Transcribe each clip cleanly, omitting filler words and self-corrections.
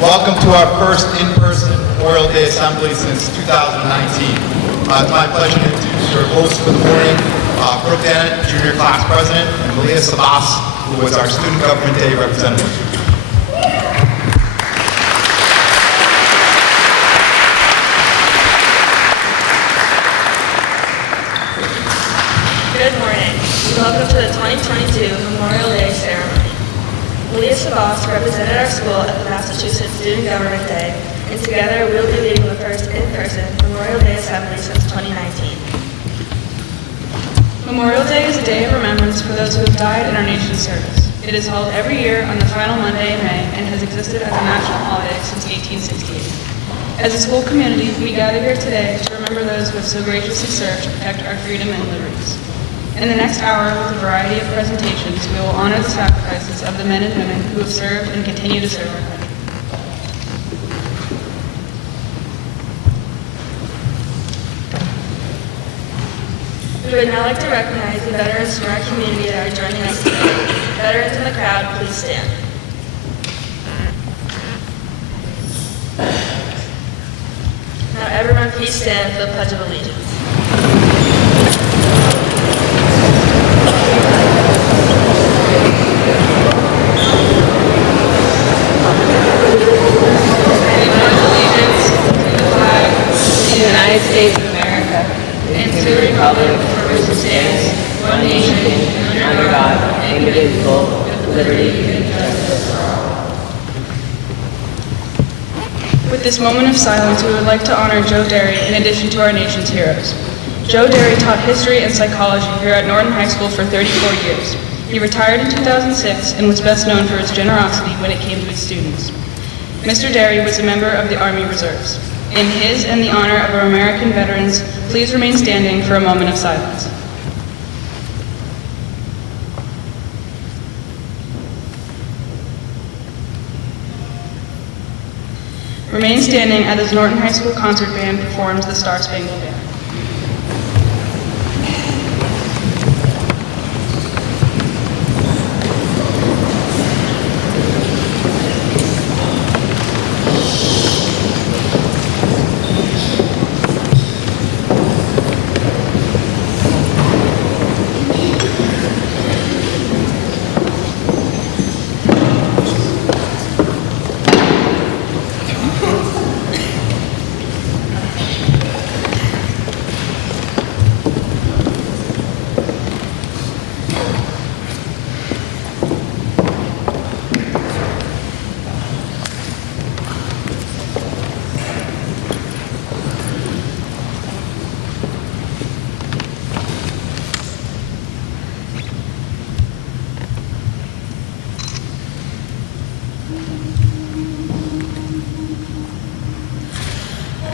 Welcome to our first in-person Memorial Day Assembly since 2019. It's my pleasure to introduce your hosts for the morning, Brooke Dennett, Junior Class President, and Malia Sabas, who was our Student Government Day representative. Good morning. Welcome to the 2022 Memorial Day ceremony. Malia Sabas represented our school at the Massachusetts Student Government Day, and together we'll be leading the first in-person Memorial Day Assembly since 2019. Memorial Day is a day of remembrance for those who have died in our nation's service. It is held every year on the final Monday in May and has existed as a national holiday since 1868. As a school community, we gather here today to remember those who have so graciously served to protect our freedom and liberties. In the next hour, with a variety of presentations, we will honor the sacrifices of the men and women who have served and continue to serve our country. We would now like to recognize the veterans from our community that are joining us today. Veterans in the crowd, please stand. Now everyone please stand for the Pledge of Allegiance. United States of America, and to the republic for which it stands, one nation, under God, indivisible, with liberty and justice for all. With this moment of silence, we would like to honor Joe Derry in addition to our nation's heroes. Joe Derry taught history and psychology here at Norton High School for 34 years. He retired in 2006 and was best known for his generosity when it came to his students. Mr. Derry was a member of the Army Reserves. In his and the honor of our American veterans, please remain standing for a moment of silence. Remain standing as the Norton High School Concert Band performs the Star Spangled Banner.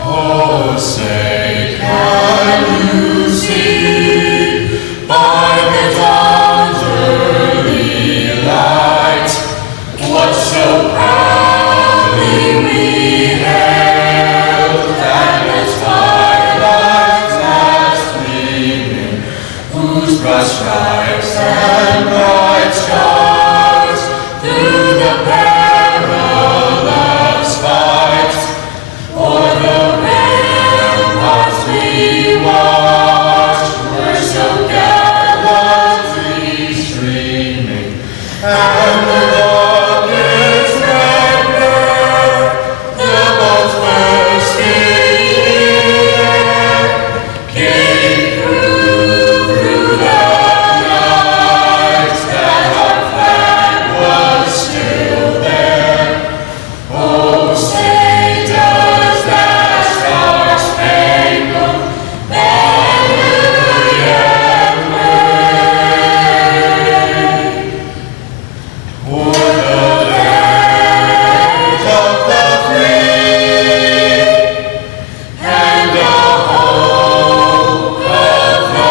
Oh, say, can you see by the dawn's early light what so proudly we hailed, and the twilight's last gleaming, whose broad stripes and bright stars through the perilous fight o'er the ramparts we watched were so gallantly streaming, and the rocket's thunder, the most thirsty air, came through the night that our flag was still there. Oh, say does that star-spangled banner yet wave o'er the land of the free and the hope of the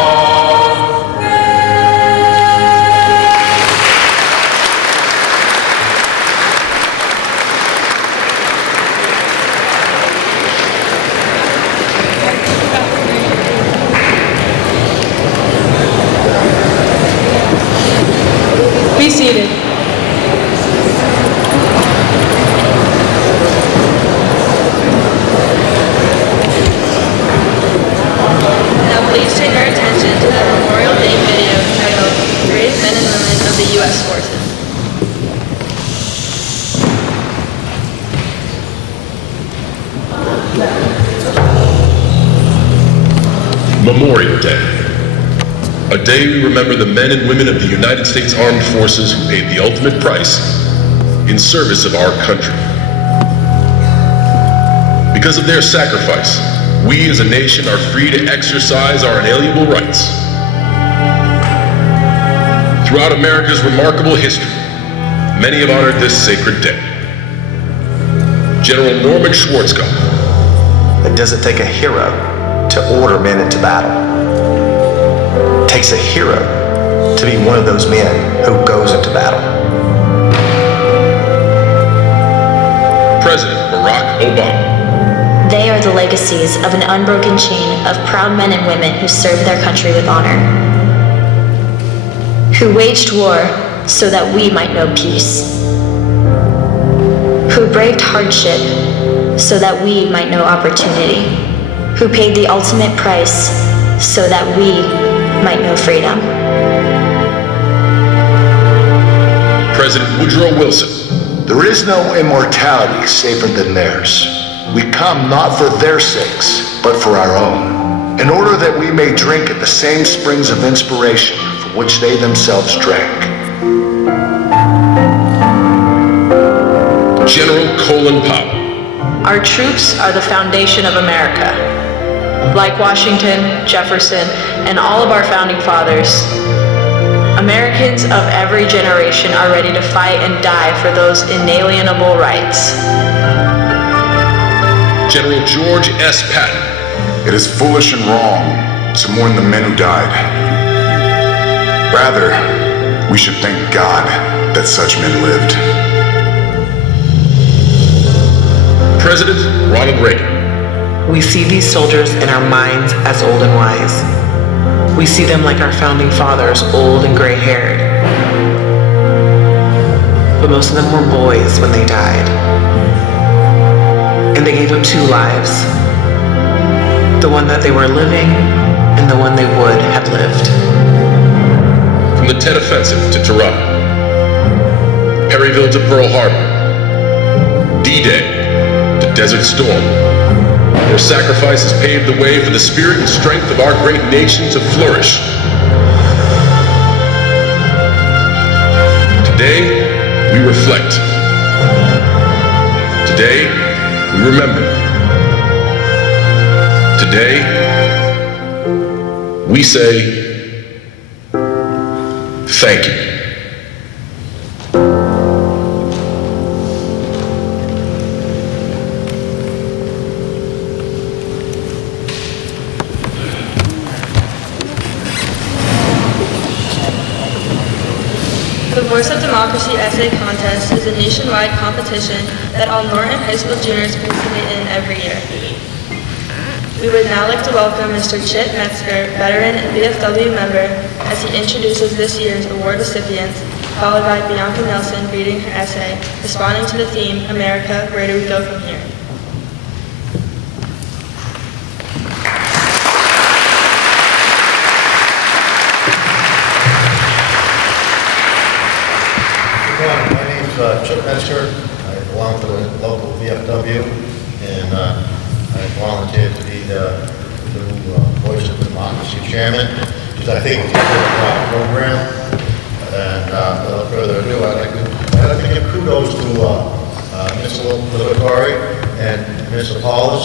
Be seated. and women of the U.S. forces. Memorial Day. A day we remember the men and women of the United States Armed Forces who paid the ultimate price in service of our country. Because of their sacrifice, we as a nation are free to exercise our inalienable rights. Throughout America's remarkable history, many have honored this sacred day. General Norman Schwarzkopf. It doesn't take a hero to order men into battle. It takes a hero to be one of those men who goes into battle. President Barack Obama. They are the legacies of an unbroken chain of proud men and women who served their country with honor, who waged war so that we might know peace, who braved hardship so that we might know opportunity, who paid the ultimate price so that we might know freedom. President Woodrow Wilson. There is no immortality safer than theirs. We come not for their sakes, but for our own, in order that we may drink at the same springs of inspiration from which they themselves drank. General Colin Powell. Our troops are the foundation of America. Like Washington, Jefferson, and all of our founding fathers, Americans of every generation are ready to fight and die for those inalienable rights. General George S. Patton. It is foolish and wrong to mourn the men who died. Rather, we should thank God that such men lived. President Ronald Reagan. We see these soldiers in our minds as old and wise. We see them like our founding fathers, old and gray-haired. But most of them were boys when they died. And they gave up two lives. The one that they were living and the one they would have lived. From the Tet Offensive to Tirana, Perryville to Pearl Harbor, D-Day to Desert Storm, their sacrifices paved the way for the spirit and strength of our great nation to flourish. Today, we reflect. Today, we remember. Today, we say, thank you. The Voice of Democracy Essay Contest is a nationwide competition that all Norton High School juniors participate in every year. We would now like to welcome Mr. Chip Metzger, veteran and VFW member, as he introduces this year's award recipients, followed by Bianca Nelson reading her essay, responding to the theme, America, Where Do We Go From Here? My name's Chip Metzger. I belong to the local VFW, and I volunteered to be the new Voice of Democracy chairman, because I think it's a good program. And without further ado, I'd like to give kudos to Mr. Livatore and Mr. Paulus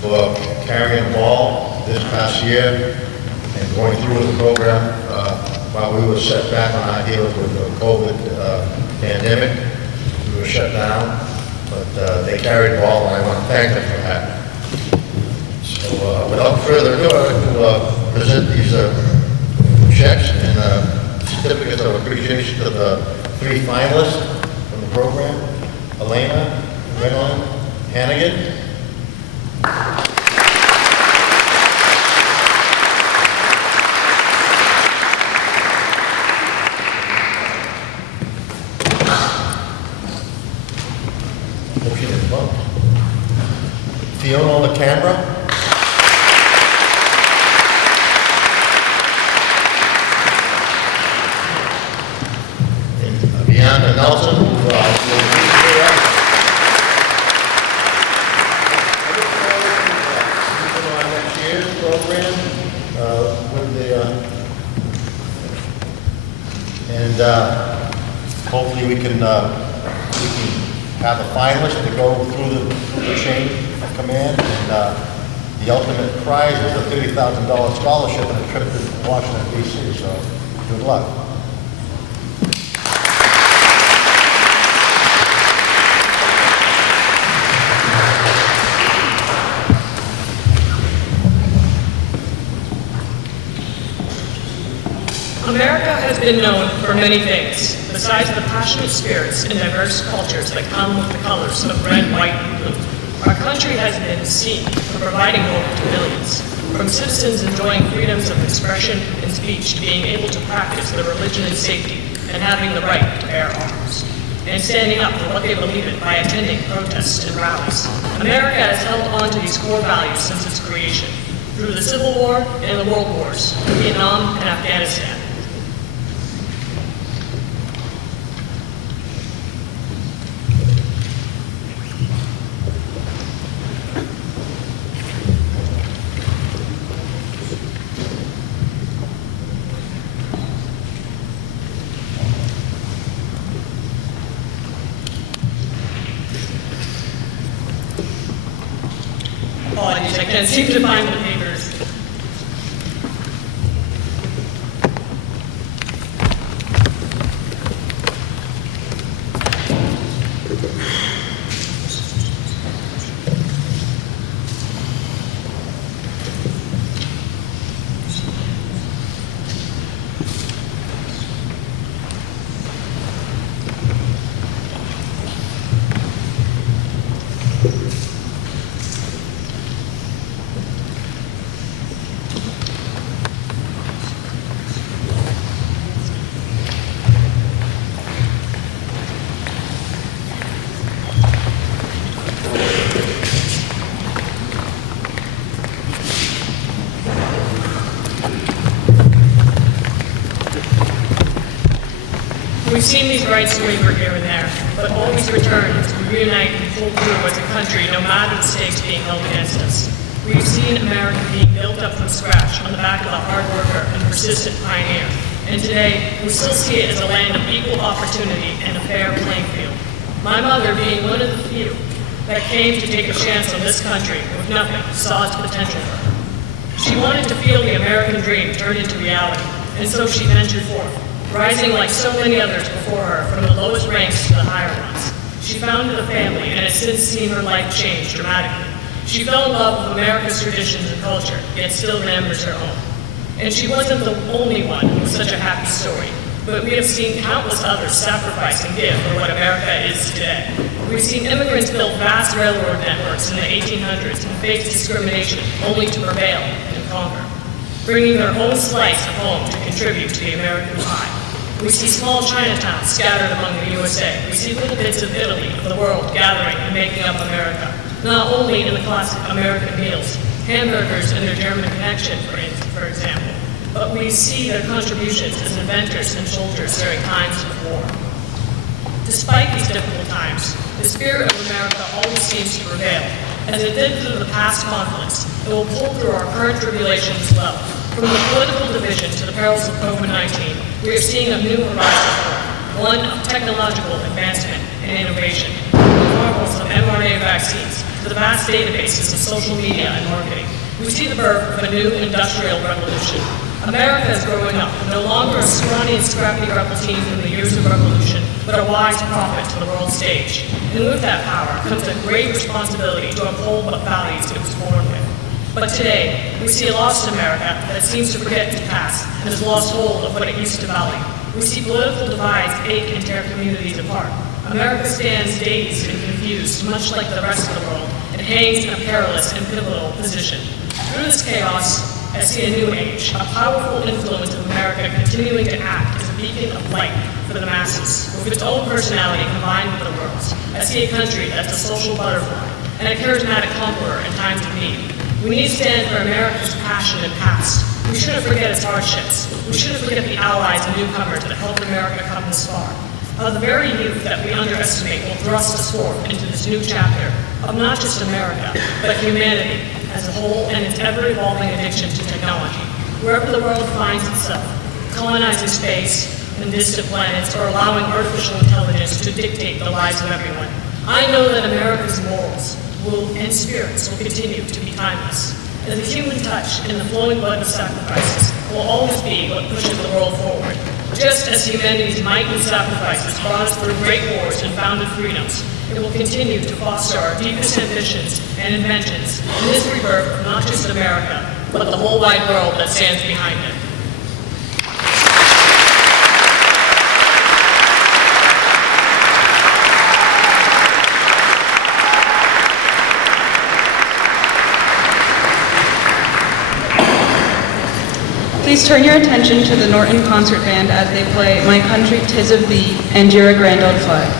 for carrying the ball this past year and going through with the program while we were set back on our heels with the COVID pandemic. We were shut down, but they carried the ball, and I want to thank them for that. So without further ado, I'd like to present these checks and certificates of appreciation to the three finalists from the program: Elena, Renan, Hannigan. Fiona on the camera. Nelson, who will lead the effort. I look forward to our next year's program with the and hopefully we can have a finalist to go through the chain of command, and the ultimate prize is a $30,000 scholarship and a trip to Washington, D.C., so good luck. America has been known for many things, besides the passionate spirits and diverse cultures that come with the colors of red, white, and blue. Our country has been seen for providing hope to millions, from citizens enjoying freedoms of expression and speech to being able to practice their religion in safety and having the right to bear arms, and standing up for what they believe in by attending protests and rallies. America has held on to these core values since its creation, through the Civil War and the World Wars, Vietnam and Afghanistan. Apologies, I can't seem to find the papers. We've seen these rights waver here and there, but always return as we reunite and pull through as a country, no matter the stakes being held against us. We've seen America being built up from scratch on the back of a hard worker and persistent pioneer. And today, we still see it as a land of equal opportunity and a fair playing field. My mother, being one of the few that came to take a chance on this country with nothing, saw its potential for her. She wanted to feel the American dream turn into reality, and so she ventured forth, rising like so many others before her from the lowest ranks to the higher ones. She founded a family and has since seen her life change dramatically. She fell in love with America's traditions and culture, yet still remembers her own. And she wasn't the only one with such a happy story, but we have seen countless others sacrifice and give for what America is today. We've seen immigrants build vast railroad networks in the 1800s and face discrimination only to prevail and conquer, bringing their own slice of home to contribute to the American pie. We see small Chinatowns scattered among the USA. We see little bits of Italy, of the world, gathering and making up America, not only in the classic American meals, hamburgers and their German connection, for example, but we see their contributions as inventors and soldiers during times of war. Despite these difficult times, the spirit of America always seems to prevail. As it did through the past conflicts, it will pull through our current tribulation as well. From the political division to the perils of COVID-19, we are seeing a new horizon, one of technological advancement and innovation, from the marvels of mRNA vaccines to the vast databases of social media and marketing. We see the birth of a new industrial revolution. America is growing up, no longer a scrawny and scrappy rebel team from the years of revolution, but a wise prophet to the world stage. And with that power comes a great responsibility to uphold what values it was born with. But today, we see a lost America that seems to forget its past and has lost hold of what it used to value. We see political divides ache and tear communities apart. America stands dazed and confused, much like the rest of the world, and hangs in a perilous and pivotal position. Through this chaos, I see a new age, a powerful influence of America continuing to act as a beacon of light for the masses, with its own personality combined with the world's. I see a country that's a social butterfly and a charismatic conqueror in times of need. We need to stand for America's passion and past. We shouldn't forget its hardships. We shouldn't forget the allies and newcomers that helped America come this far. of the very youth that we underestimate will thrust us forth into this new chapter of not just America, but humanity as a whole and its ever-evolving addiction to technology. Wherever the world finds itself, colonizing space and distant planets, or allowing artificial intelligence to dictate the lives of everyone, I know that America's morals and spirits will continue to be timeless. As the human touch and the flowing blood of sacrifices will always be what pushes the world forward. Just as humanity's might and sacrifices brought us through great wars and founded freedoms, it will continue to foster our deepest ambitions and inventions in this rebirth of not just America, but the whole wide world that stands behind it. Please turn your attention to the Norton Concert Band as they play My Country 'Tis of Thee and You're a Grand Old Flag.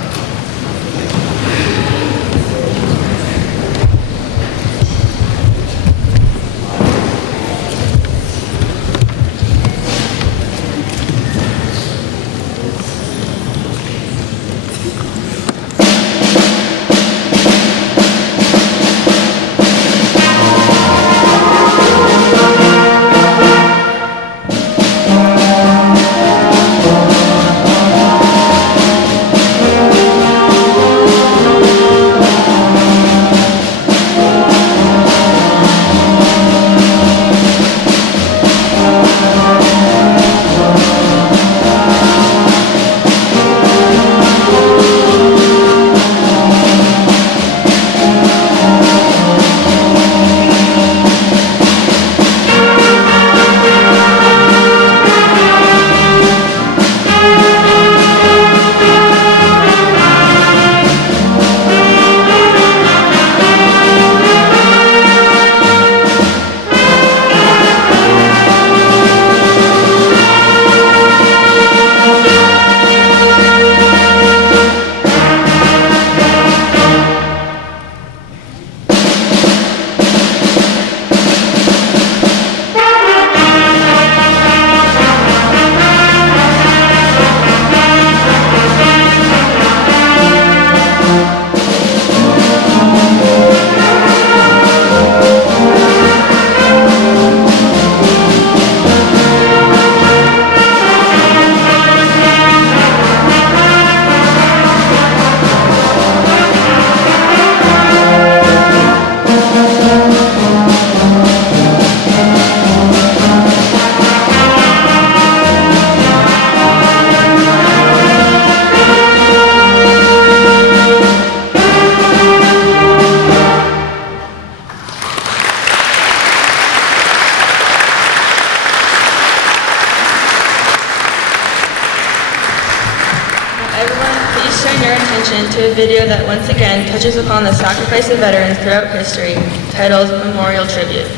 To a video that once again touches upon the sacrifice of veterans throughout history, titled Memorial Tribute.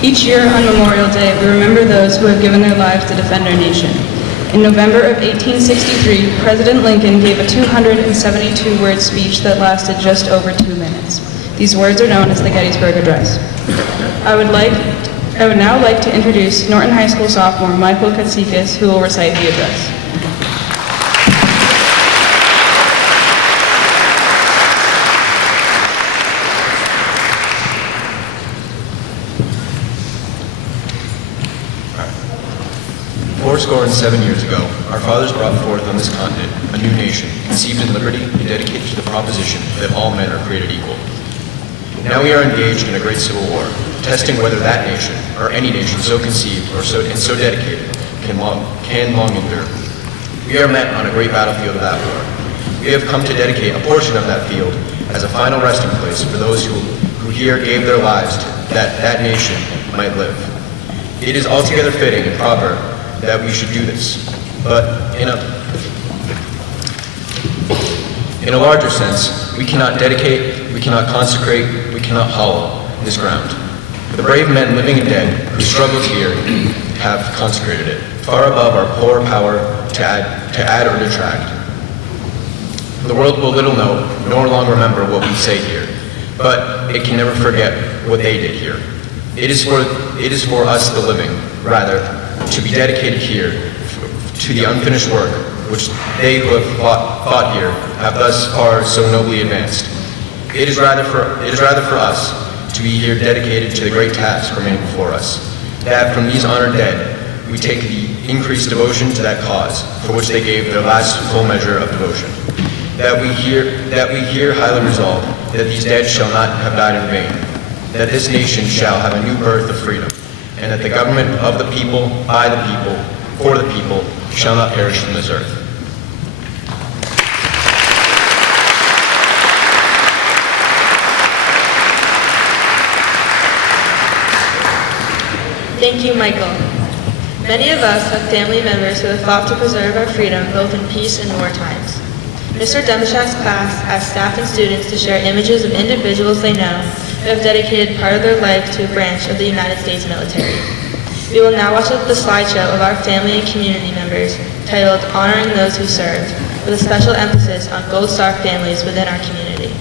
Each year on Memorial Day, we remember those who have given their lives to defend our nation. In November of 1863, President Lincoln gave a 272-word speech that lasted just over 2 minutes. These words are known as the Gettysburg Address. I would now like to introduce Norton High School sophomore Michael Katsikis, who will recite the address. Fourscore and 7 years ago, our fathers brought forth on this continent a new nation, conceived in liberty and dedicated to the proposition that all men are created equal. Now we are engaged in a great civil war, testing whether that nation, or any nation so conceived or so dedicated, can long endure. We are met on a great battlefield of that war. We have come to dedicate a portion of that field as a final resting place for those who here gave their lives that nation might live. It is altogether fitting and proper that we should do this, but in a larger sense, we cannot dedicate, we cannot consecrate, we cannot hallow this ground. The brave men living and dead who struggled here have consecrated it, far above our poor power to add or detract. The world will little know, nor long remember what we say here, but it can never forget what they did here. It is for us, the living, rather, to be dedicated here to the unfinished work which they who have fought here have thus far so nobly advanced. It is rather for us to be here dedicated to the great task remaining before us, that from these honored dead we take the increased devotion to that cause for which they gave their last full measure of devotion. That we here highly resolve that these dead shall not have died in vain, that this nation shall have a new birth of freedom, and that the government of the people, by the people, for the people, shall not perish from this earth. Thank you, Michael. Many of us have family members who have fought to preserve our freedom both in peace and war times. Mr. Demashak's class asks staff and students to share images of individuals they know who have dedicated part of their life to a branch of the United States military. We will now watch the slideshow of our family and community members titled Honoring Those Who Served, with a special emphasis on Gold Star families within our community.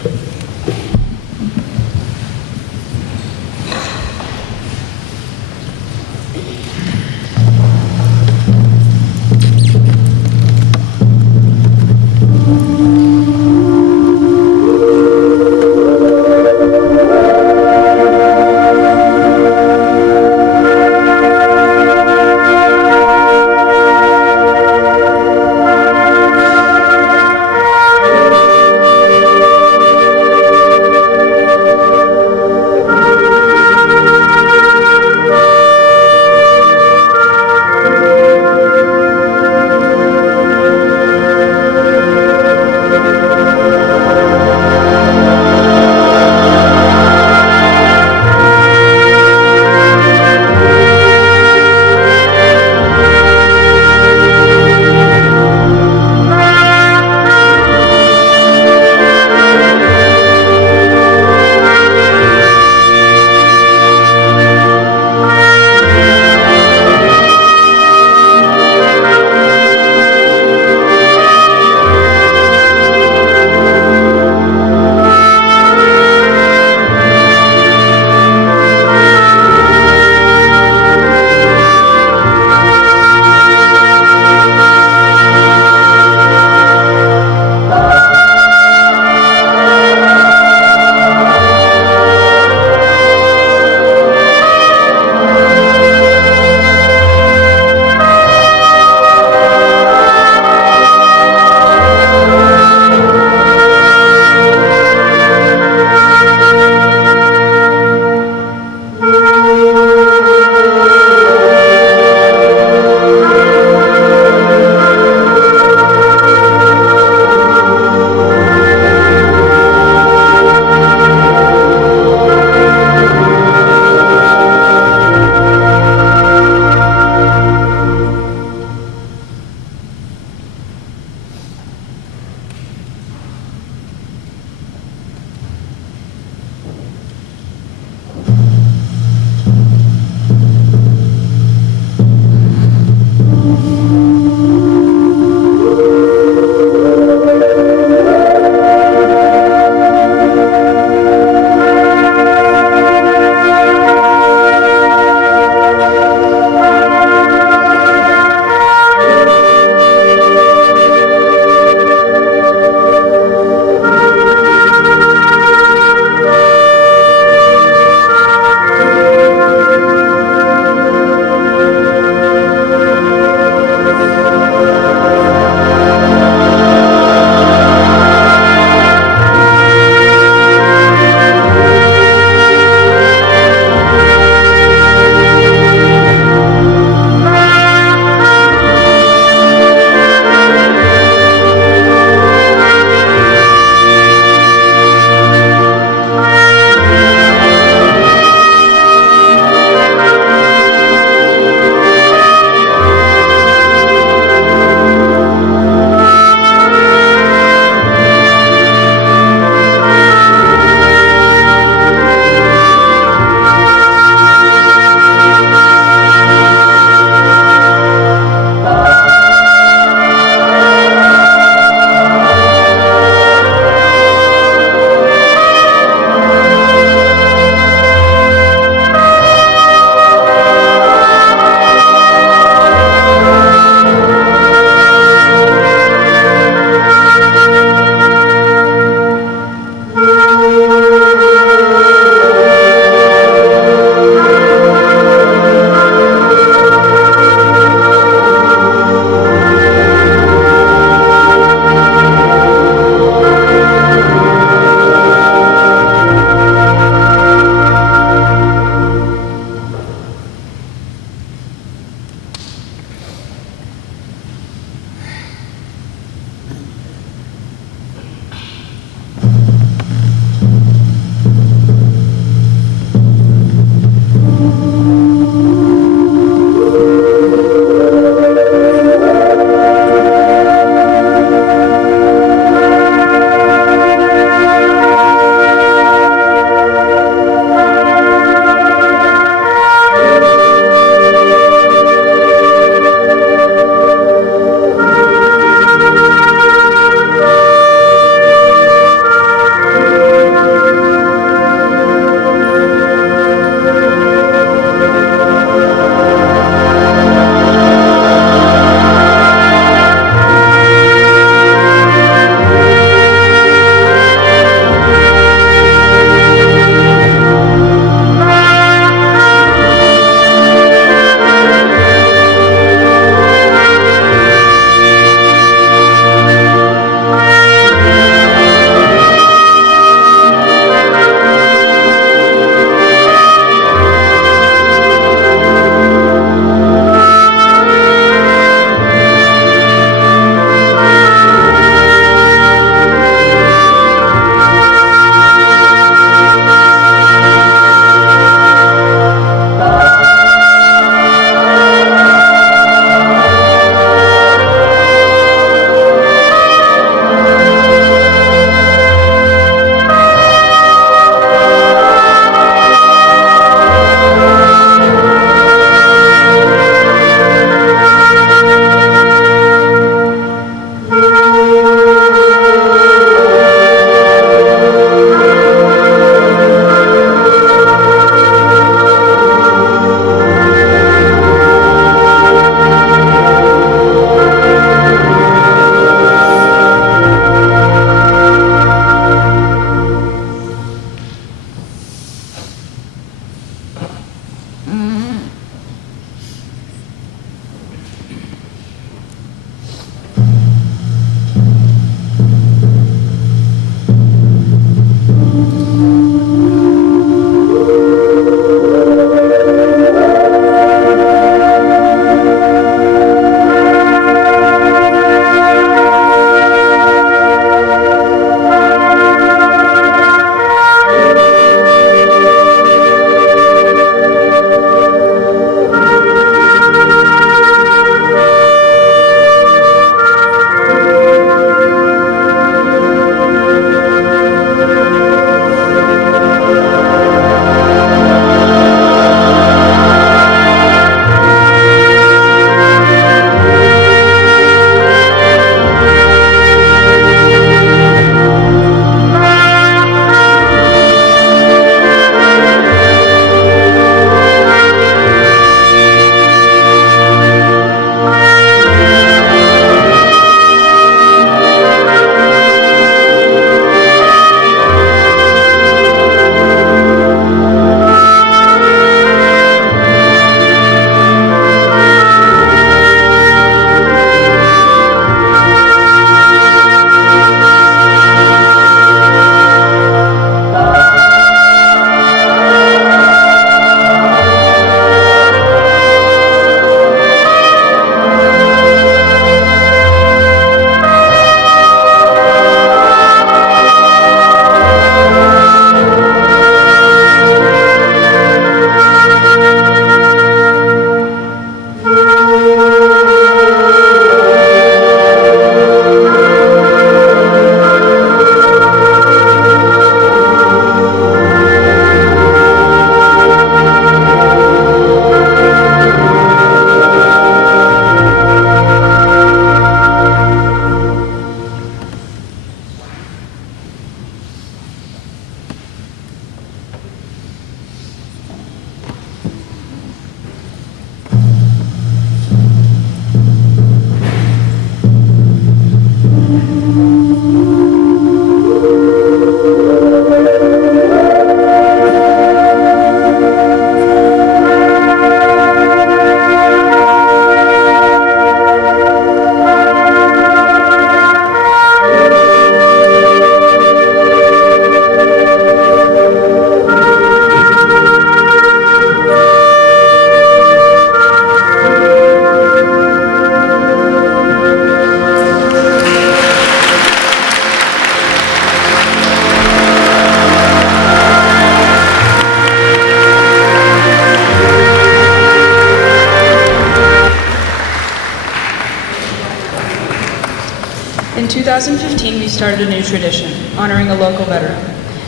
2015, we started a new tradition, honoring a local veteran.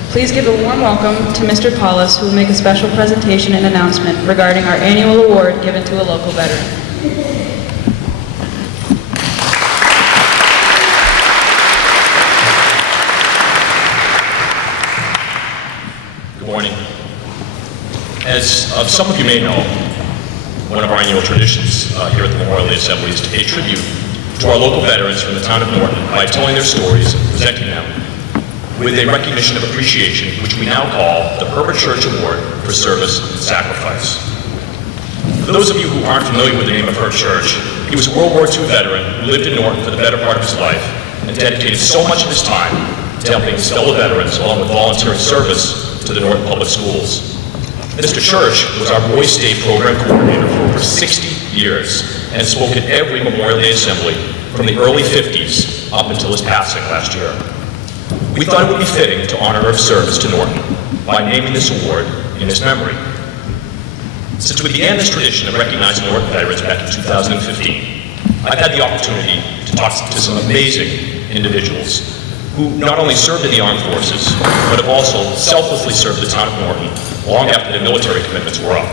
Please give a warm welcome to Mr. Paulus, who will make a special presentation and announcement regarding our annual award given to a local veteran. Good morning. As some of you may know, one of our annual traditions here at the Memorial Day Assembly is to pay tribute to our local veterans from the town of Norton by telling their stories and presenting them with a recognition of appreciation, which we now call the Herbert Church Award for Service and Sacrifice. For those of you who aren't familiar with the name of Herb Church, he was a World War II veteran who lived in Norton for the better part of his life and dedicated so much of his time to helping his fellow veterans along with volunteering service to the Norton Public Schools. Mr. Church was our Boys Day program coordinator for over 60 years and spoke at every Memorial Day Assembly from the early 50s up until his passing last year. We thought it would be fitting to honor our service to Norton by naming this award in his memory. Since we began this tradition of recognizing Norton veterans back in 2015, I've had the opportunity to talk to some amazing individuals who not only served in the armed forces, but have also selflessly served the town of Norton long after their military commitments were up.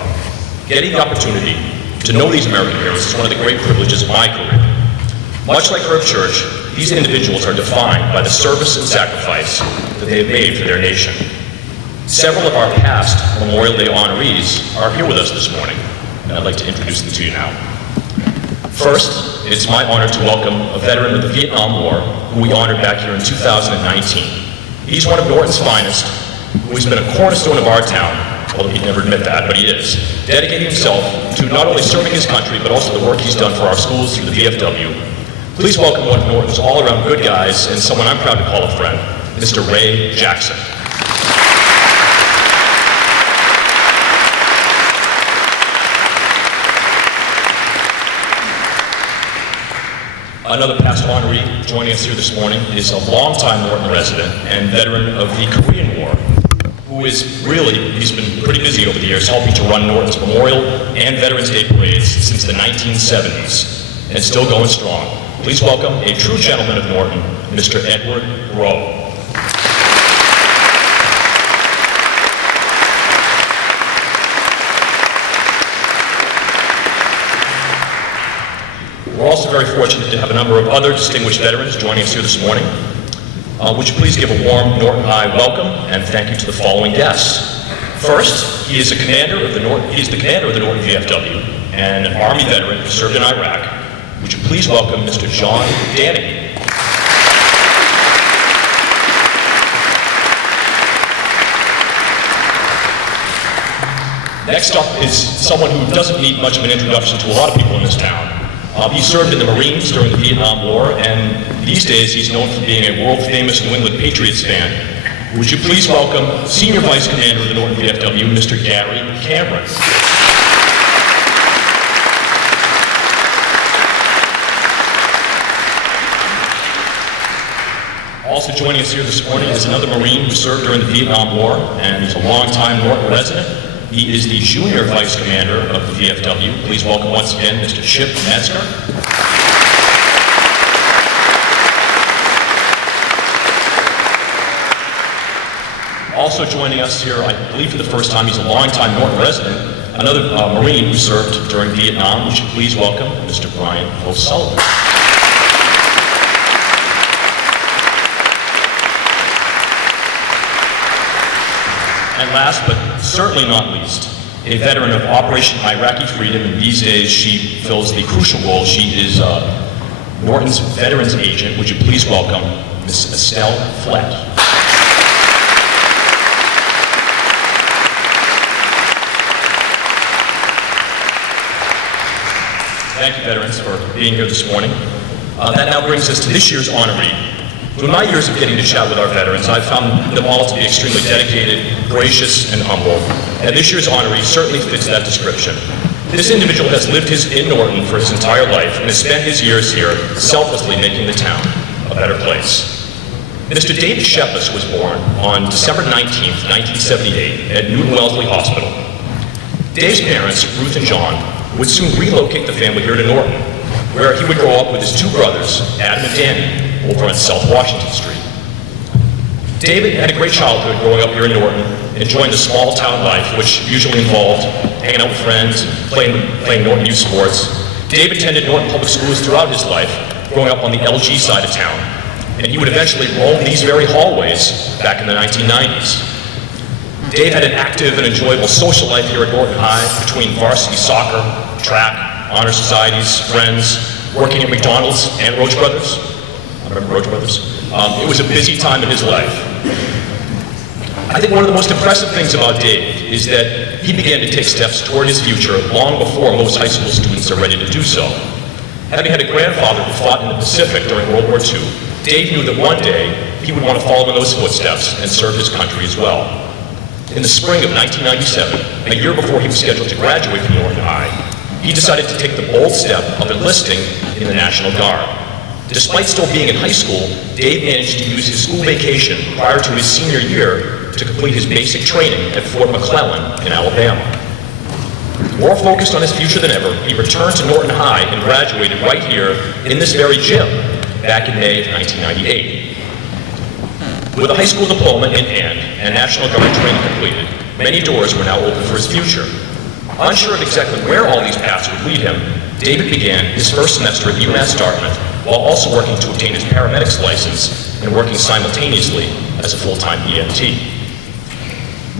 Getting the opportunity to know these American heroes is one of the great privileges of my career. Much like Herb Church, these individuals are defined by the service and sacrifice that they have made for their nation. Several of our past Memorial Day honorees are here with us this morning, and I'd like to introduce them to you now. First, it's my honor to welcome a veteran of the Vietnam War who we honored back here in 2019. He's one of Norton's finest, who has been a cornerstone of our town, although he'd never admit that, but he is, dedicating himself to not only serving his country, but also the work he's done for our schools through the VFW. Please welcome one of Norton's all-around good guys, and someone I'm proud to call a friend, Mr. Ray Jackson. Another past honoree joining us here this morning is a longtime Norton resident and veteran of the Korean War, who is really, he's been pretty busy over the years helping to run Norton's Memorial and Veterans Day parades since the 1970s, and still going strong. Please welcome a true gentleman of Norton, Mr. Edward Rowe. We're also very fortunate to have a number of other distinguished veterans joining us here this morning. Would you please give a warm Norton High welcome and thank you to the following guests. First, he is the commander of the Norton VFW and an Army veteran who served in Iraq. Would you please welcome Mr. John Danahy. Next up is someone who doesn't need much of an introduction to a lot of people in this town. He served in the Marines during the Vietnam War, and these days he's known for being a world-famous New England Patriots fan. Would you please welcome Senior Vice Commander of the Norton VFW, Mr. Gary Cameron. Also joining us here this morning is another Marine who served during the Vietnam War, and he's a longtime Norton resident. He is the Junior Vice Commander of the VFW. Please welcome once again Mr. Chip Metzger. Also joining us here, I believe for the first time, he's a longtime Norton resident, another Marine who served during Vietnam. Would you please welcome Mr. Brian O'Sullivan. And last, but certainly not least, a veteran of Operation Iraqi Freedom, and these days she fills the crucial role. She is Norton's Veterans Agent. Would you please welcome Ms. Estelle Flett. Thank you, veterans, for being here this morning. That now brings us to this year's honoree. Through my years of getting to chat with our veterans, I've found them all to be extremely dedicated, gracious, and humble. And this year's honoree certainly fits that description. This individual has lived in Norton for his entire life and has spent his years here selflessly making the town a better place. Mr. David Shepis was born on December 19th, 1978 at Newton Wellesley Hospital. Dave's parents, Ruth and John, would soon relocate the family here to Norton, where he would grow up with his two brothers, Adam and Danny, over on South Washington Street. David had a great childhood growing up here in Norton, enjoying the small town life, which usually involved hanging out with friends and playing Norton youth sports. David attended Norton Public Schools throughout his life, growing up on the LG side of town, and he would eventually roam these very hallways back in the 1990s. Dave had an active and enjoyable social life here at Norton High between varsity soccer, track, honor societies, friends, working at McDonald's and Roach Brothers. I remember Roach Brothers. It was a busy time in his life. I think one of the most impressive things about Dave is that he began to take steps toward his future long before most high school students are ready to do so. Having had a grandfather who fought in the Pacific during World War II, Dave knew that one day he would want to follow in those footsteps and serve his country as well. In the spring of 1997, a year before he was scheduled to graduate from Norton High, he decided to take the bold step of enlisting in the National Guard. Despite still being in high school, Dave managed to use his school vacation prior to his senior year to complete his basic training at Fort McClellan in Alabama. More focused on his future than ever, he returned to Norton High and graduated right here in this very gym back in May of 1998. With a high school diploma in hand and National Guard training completed, many doors were now open for his future. Unsure of exactly where all these paths would lead him, David began his first semester at UMass Dartmouth while also working to obtain his paramedic's license and working simultaneously as a full-time EMT.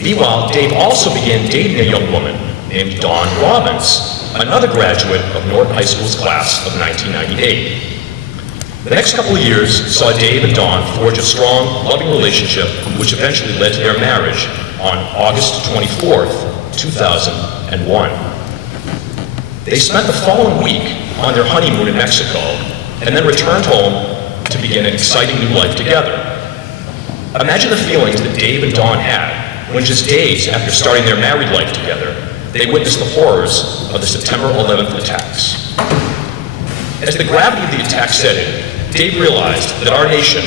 Meanwhile, Dave also began dating a young woman named Dawn Robbins, another graduate of Norton High School's class of 1998. The next couple of years saw Dave and Dawn forge a strong, loving relationship which eventually led to their marriage on August 24th, 2001. They spent the following week on their honeymoon in Mexico and then returned home to begin an exciting new life together. Imagine the feelings that Dave and Dawn had when just days after starting their married life together, they witnessed the horrors of the September 11th attacks. As the gravity of the attack set in, Dave realized that our nation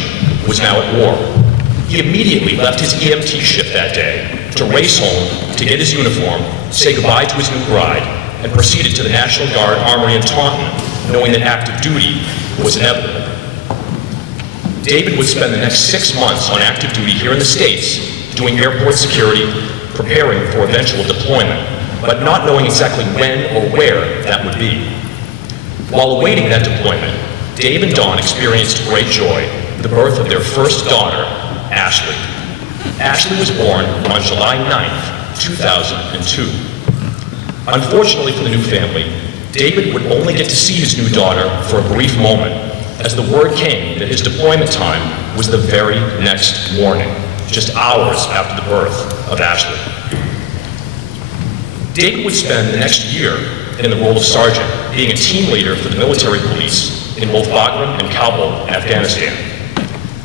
was now at war. He immediately left his EMT shift that day to race home to get his uniform, say goodbye to his new bride, and proceeded to the National Guard Armory in Taunton, knowing that active duty was inevitable. David would spend the next 6 months on active duty here in the States, doing airport security, preparing for eventual deployment, but not knowing exactly when or where that would be. While awaiting that deployment, Dave and Dawn experienced great joy, the birth of their first daughter, Ashley. Ashley was born on July 9th, 2002. Unfortunately for the new family, David would only get to see his new daughter for a brief moment, as the word came that his deployment time was the very next morning, just hours after the birth of Ashley. David would spend the next year in the role of sergeant, being a team leader for the military police in both Bagram and Kabul, Afghanistan.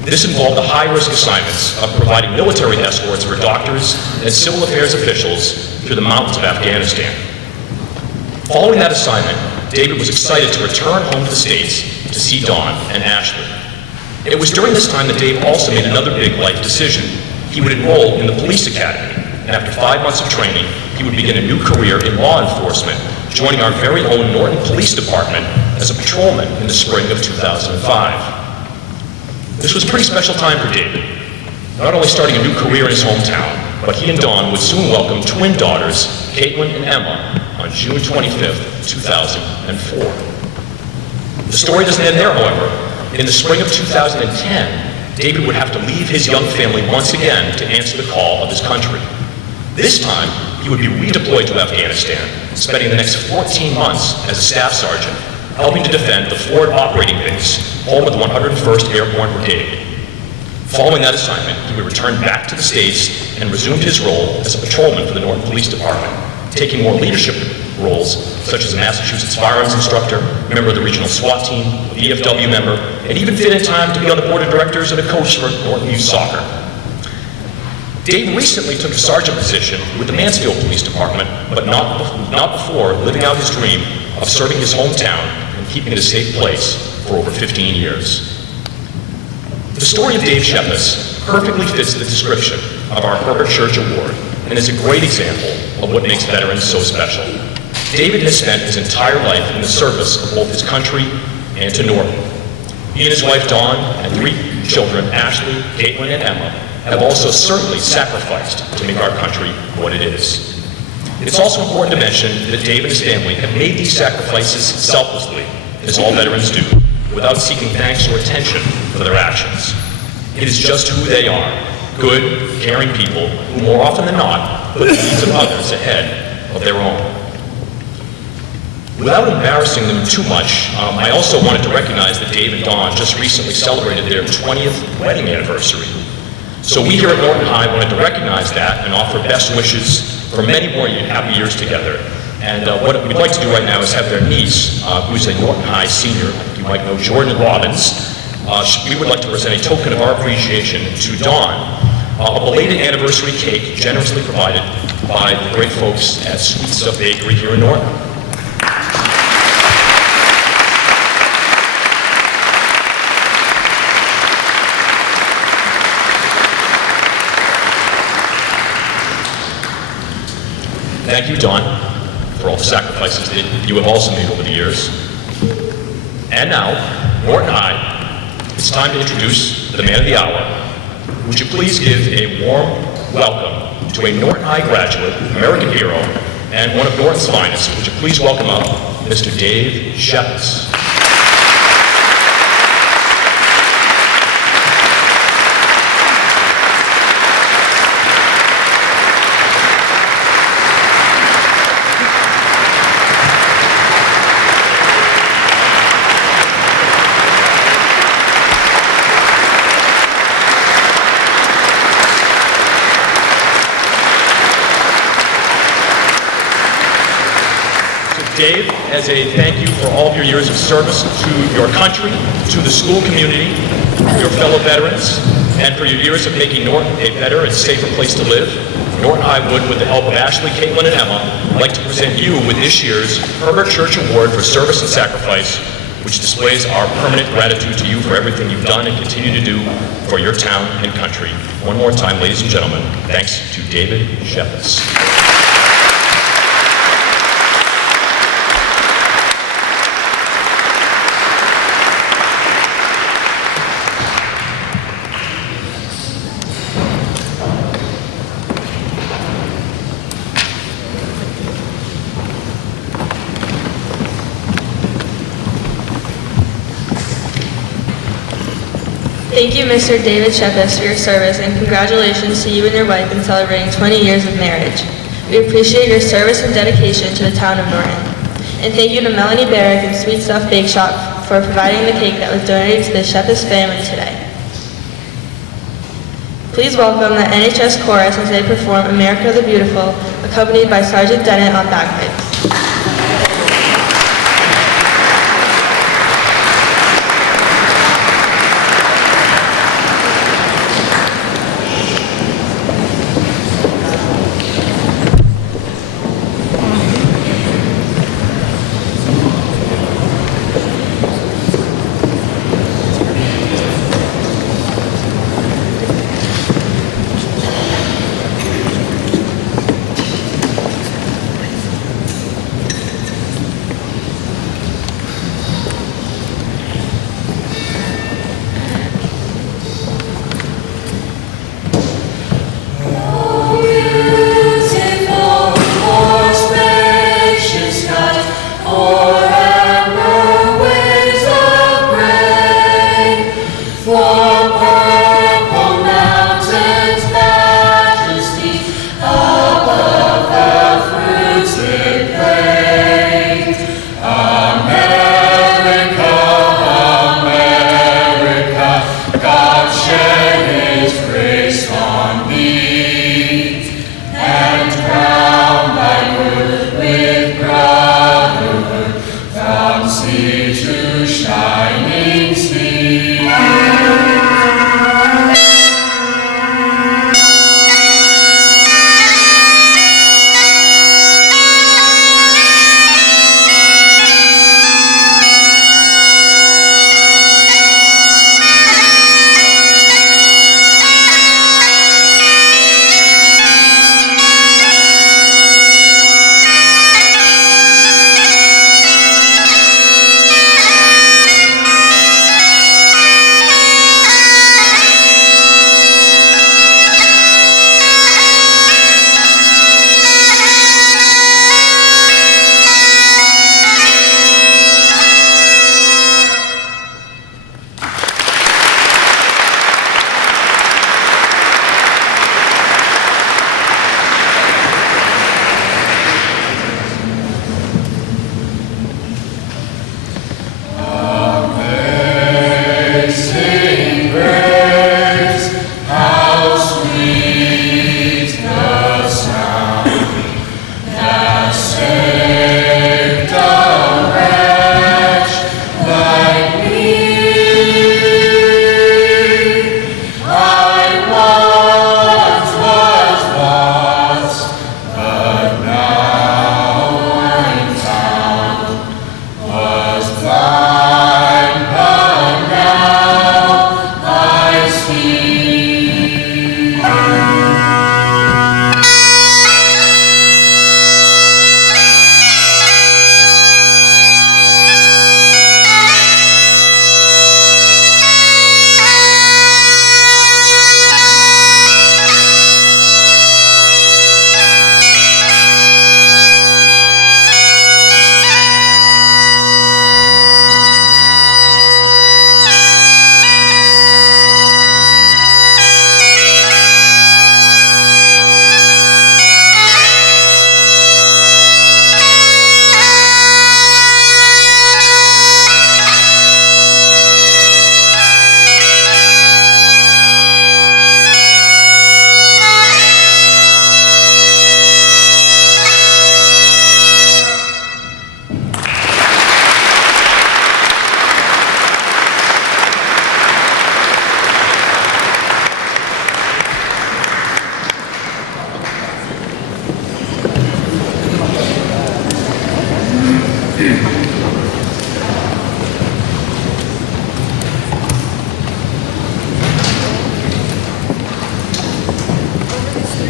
This involved the high-risk assignments of providing military escorts for doctors and civil affairs officials through the mountains of Afghanistan. Following that assignment, David was excited to return home to the States to see Dawn and Ashley. It was during this time that Dave also made another big life decision. He would enroll in the police academy, and after 5 months of training, he would begin a new career in law enforcement, joining our very own Norton Police Department as a patrolman in the spring of 2005. This was a pretty special time for David, not only starting a new career in his hometown, but he and Dawn would soon welcome twin daughters, Caitlin and Emma, on June 25th, 2004. The story doesn't end there, however. In the spring of 2010, David would have to leave his young family once again to answer the call of his country. This time, he would be redeployed to Afghanistan, spending the next 14 months as a staff sergeant, helping to defend the Ford operating base, home of the 101st Airborne Brigade. Following that assignment, he would return back to the States and resumed his role as a patrolman for the Norton Police Department, taking more leadership roles such as a Massachusetts firearms instructor, member of the regional SWAT team, a VFW member, and even fit in time to be on the board of directors and a coach for Norton Youth Soccer. Dave recently took a sergeant position with the Mansfield Police Department, but not before living out his dream of serving his hometown and keeping it a safe place for over 15 years. The story of Dave Shepis perfectly fits the description of our Herbert Church Award and is a great example of what makes veterans so special. David has spent his entire life in the service of both his country and to Norton. He and his wife Dawn and 3 children, Ashley, Caitlin, and Emma, have also certainly sacrificed to make our country what it is. It's also important to mention that Dave and his family have made these sacrifices selflessly, as all veterans do, without seeking thanks or attention for their actions. It is just who they are, good, caring people who more often than not put the needs of others ahead of their own. Without embarrassing them too much, I also wanted to recognize that Dave and Dawn just recently celebrated their 20th wedding anniversary. So we here at Norton High wanted to recognize that and offer best wishes for many more happy years together. And what we'd like to do right now is have their niece, who's a Norton High senior, you might know Jordan Robbins. We would like to present a token of our appreciation to Dawn, a belated anniversary cake generously provided by the great folks at Sweet Stuff Bakery here in Norton. Thank you, Dawn, for all the sacrifices that you have also made over the years. And now, Norton High, it's time to introduce the man of the hour. Would you please give a warm welcome to a Norton High graduate, American hero, and one of Norton's finest. Would you please welcome up Mr. Dave Shepis. Dave, as a thank you for all of your years of service to your country, to the school community, your fellow veterans, and for your years of making Norton a better and safer place to live, Norton High would, with the help of Ashley, Caitlin, and Emma, like to present you with this year's Herbert Church Award for Service and Sacrifice, which displays our permanent gratitude to you for everything you've done and continue to do for your town and country. One more time, ladies and gentlemen, thanks to David Shepis. Thank you, Mr. David Shepis, for your service, and congratulations to you and your wife in celebrating 20 years of marriage. We appreciate your service and dedication to the town of Norton. And thank you to Melanie Barrick and Sweet Stuff Bake Shop for providing the cake that was donated to the Shepis family today. Please welcome the NHS Chorus as they perform America the Beautiful, accompanied by Sergeant Dennett on bagpipes.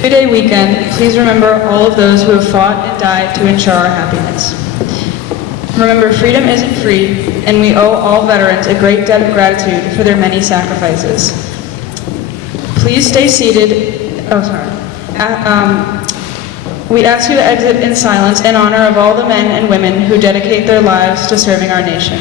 Day weekend, please remember all of those who have fought and died to ensure our happiness. Remember, freedom isn't free, and we owe all veterans a great debt of gratitude for their many sacrifices. Please stay seated. We ask you to exit in silence in honor of all the men and women who dedicate their lives to serving our nation.